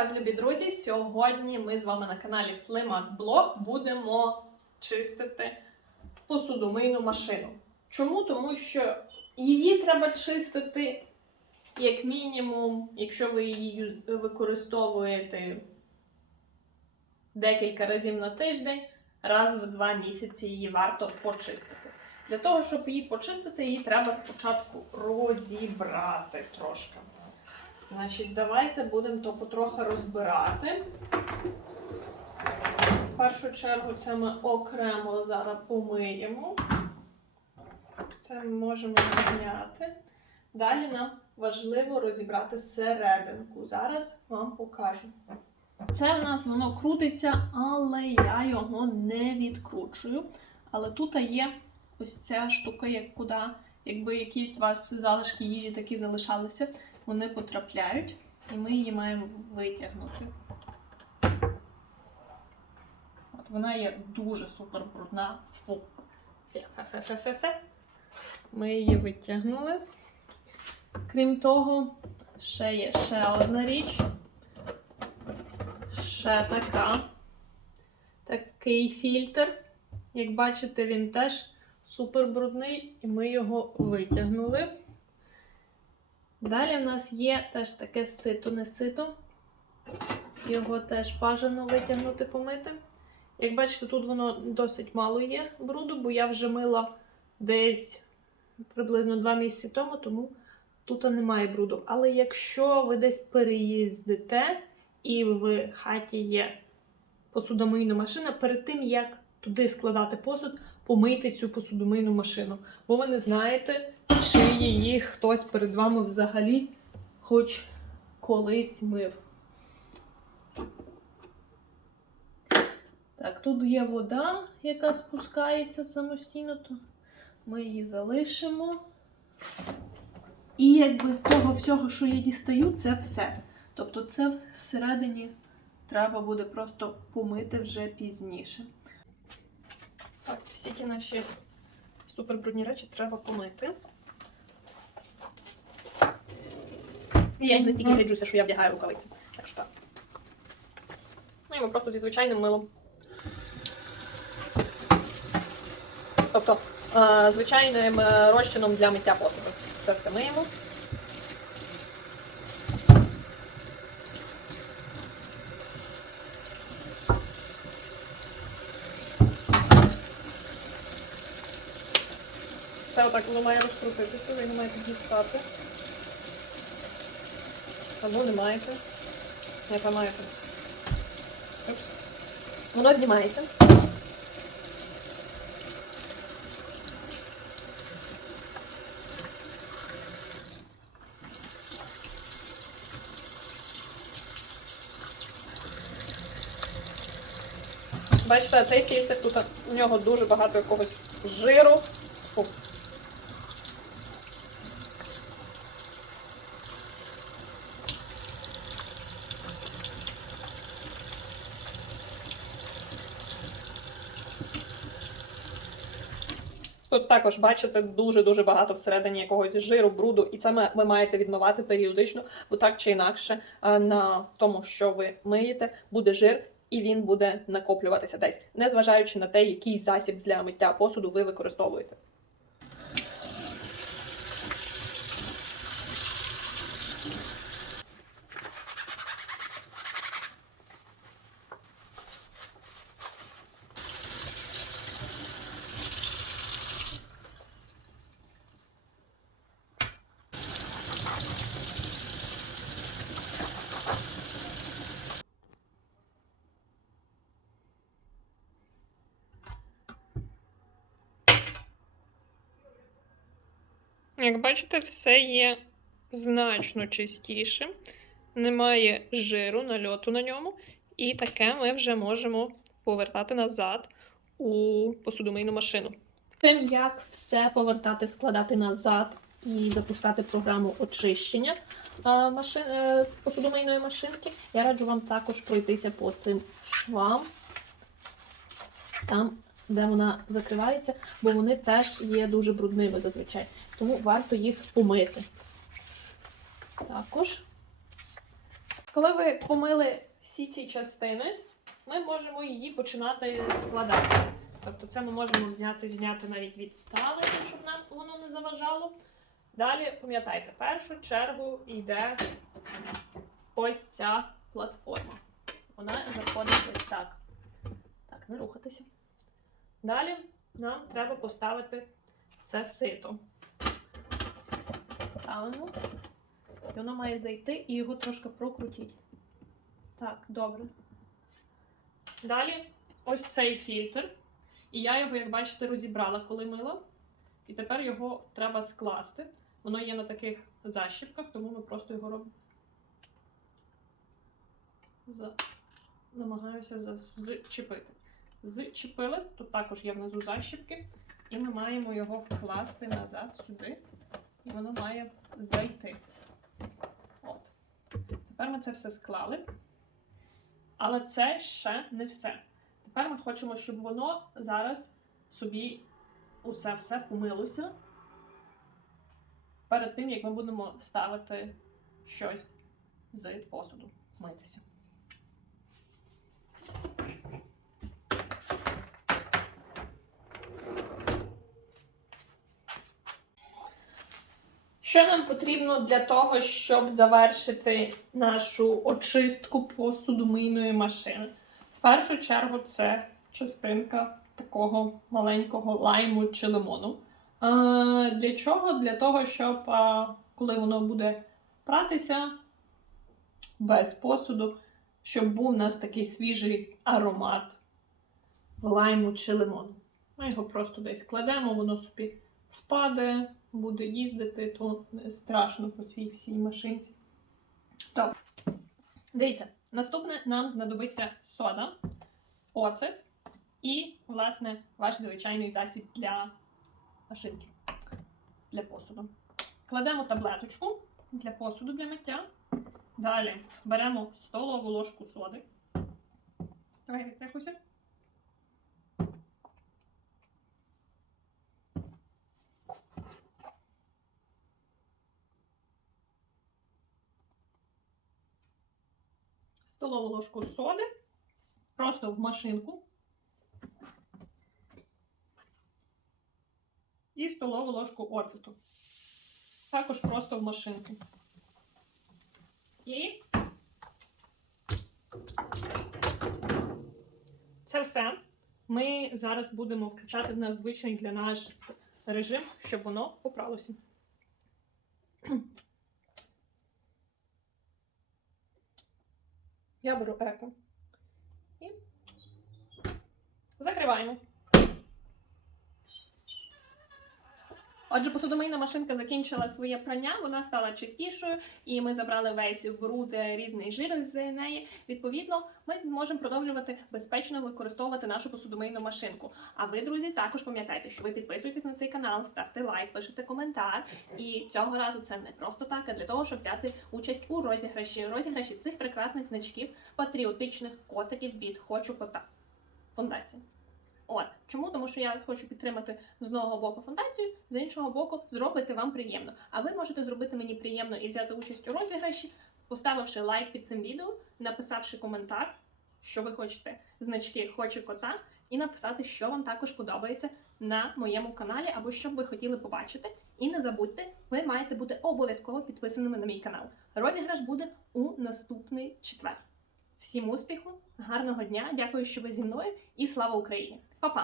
вас, любі друзі! Сьогодні ми з вами на каналі Slimak Blog будемо чистити посудомийну машину. Чому? Тому що її треба чистити як мінімум, якщо ви її використовуєте декілька разів на тиждень, раз в два місяці її варто почистити. Для того, щоб її почистити, її треба спочатку розібрати трошки. Значить, давайте будемо то потрохи розбирати. В першу чергу це ми окремо зараз помиємо. Це ми можемо зняти. Далі нам важливо розібрати серединку. Зараз вам покажу. Це в нас воно крутиться, але я його не відкручую. Але тут є ось ця штука, як куди, якби якісь у вас залишки їжі такі залишалися, вони потрапляють, і ми її маємо витягнути. От вона є дуже супер брудна. Фу. Ми її витягнули. Крім того, ще є ще одна річ. Ще така. Такий фільтр. Як бачите, він теж супер брудний, і ми його витягнули. Далі в нас є теж таке сито, не сито. Його теж бажано витягнути, помити. Як бачите, тут воно досить мало є бруду, бо я вже мила десь приблизно 2 місяці тому, тому тут немає бруду. Але якщо ви десь переїздите і в хаті є посудомийна машина, перед тим як туди складати посуд, помийте цю посудомийну машину. Бо ви не знаєте, чи її хтось перед вами взагалі хоч колись мив. Так, тут є вода, яка спускається самостійно, то ми її залишимо. І якби з того всього, що я дістаю, це все. Тобто, це всередині треба буде просто помити вже пізніше. Так, всі ті наші супербрудні речі треба помити. І я їх настільки гиджуся, що я вдягаю рукавиці. Так що так. Ну і ми просто зі звичайним милом. Тобто е, звичайним е, розчином для миття посуду. Це все миємо. Це отак воно має розкрутитися, ви не маєте дістати. Або не маєте. Яка маєте. Упс. Воно знімається. Бачите, цей кейсик тут у нього дуже багато якогось жиру. Фу. Тут також бачите дуже-дуже багато всередині якогось жиру, бруду, і це ви маєте відмивати періодично, бо так чи інакше на тому, що ви миєте, буде жир, і він буде накоплюватися десь, незважаючи на те, який засіб для миття посуду ви використовуєте. Як бачите, все є значно чистіше, немає жиру, нальоту на ньому, і таке ми вже можемо повертати назад у посудомийну машину. Тим як все повертати, складати назад і запускати програму очищення машин, е, посудомийної машинки, я раджу вам також пройтися по цим швам, там, де вона закривається, бо вони теж є дуже брудними зазвичай тому варто їх помити. Також Коли ви помили всі ці частини, ми можемо її починати складати. Тобто це ми можемо взяти, зняти навіть від відставити, щоб нам воно не заважало. Далі, пам'ятайте, в першу чергу йде ось ця платформа. Вона заходить ось так. Так, не рухатися. Далі нам треба поставити це сито. Ставимо. І воно має зайти і його трошки прокрутіть. Так, добре. Далі ось цей фільтр. І я його, як бачите, розібрала, коли мила. І тепер його треба скласти. Воно є на таких защіпках, тому ми просто його робимо. За... Намагаюся за- зчепити. Зчепили, тут також є внизу защіпки, і ми маємо його вкласти назад сюди, і воно має зайти. От. Тепер ми це все склали. Але це ще не все. Тепер ми хочемо, щоб воно зараз собі усе все помилося перед тим, як ми будемо ставити щось з посуду митися. Що нам потрібно для того, щоб завершити нашу очистку посудомийної машини? В першу чергу це частинка такого маленького лайму чи лимону. А, для чого? Для того, щоб коли воно буде пратися без посуду, щоб був у нас такий свіжий аромат лайму чи лимону. Ми його просто десь кладемо, воно собі впаде, буде їздити, то страшно по цій всій машинці. Добре. Дивіться, наступне нам знадобиться сода, оцет і, власне, ваш звичайний засіб для машинки, для посуду. Кладемо таблеточку для посуду для миття. Далі беремо столову ложку соди. Давай відтряхуйся. Столову ложку соди, просто в машинку. І столову ложку оцету. Також просто в машинку. І це все ми зараз будемо включати на звичний для нас режим, щоб воно попралося. Я беру еко. І закриваємо. Отже, посудомийна машинка закінчила своє прання, вона стала чистішою, і ми забрали весь бруд, е, різний жир з неї. Відповідно, ми можемо продовжувати безпечно використовувати нашу посудомийну машинку. А ви, друзі, також пам'ятайте, що ви підписуєтесь на цей канал, ставте лайк, пишете коментар. І цього разу це не просто так, а для того, щоб взяти участь у розіграші. Розіграші цих прекрасних значків патріотичних котиків від Хочу кота фундації. От чому? Тому що я хочу підтримати з одного боку фундацію, з іншого боку, зробити вам приємно. А ви можете зробити мені приємно і взяти участь у розіграші, поставивши лайк під цим відео, написавши коментар, що ви хочете значки Хочу кота, і написати, що вам також подобається на моєму каналі, або що б ви хотіли побачити. І не забудьте, ви маєте бути обов'язково підписаними на мій канал. Розіграш буде у наступний четвер. Всім успіху, гарного дня! Дякую, що ви зі мною, і слава Україні! Па-па!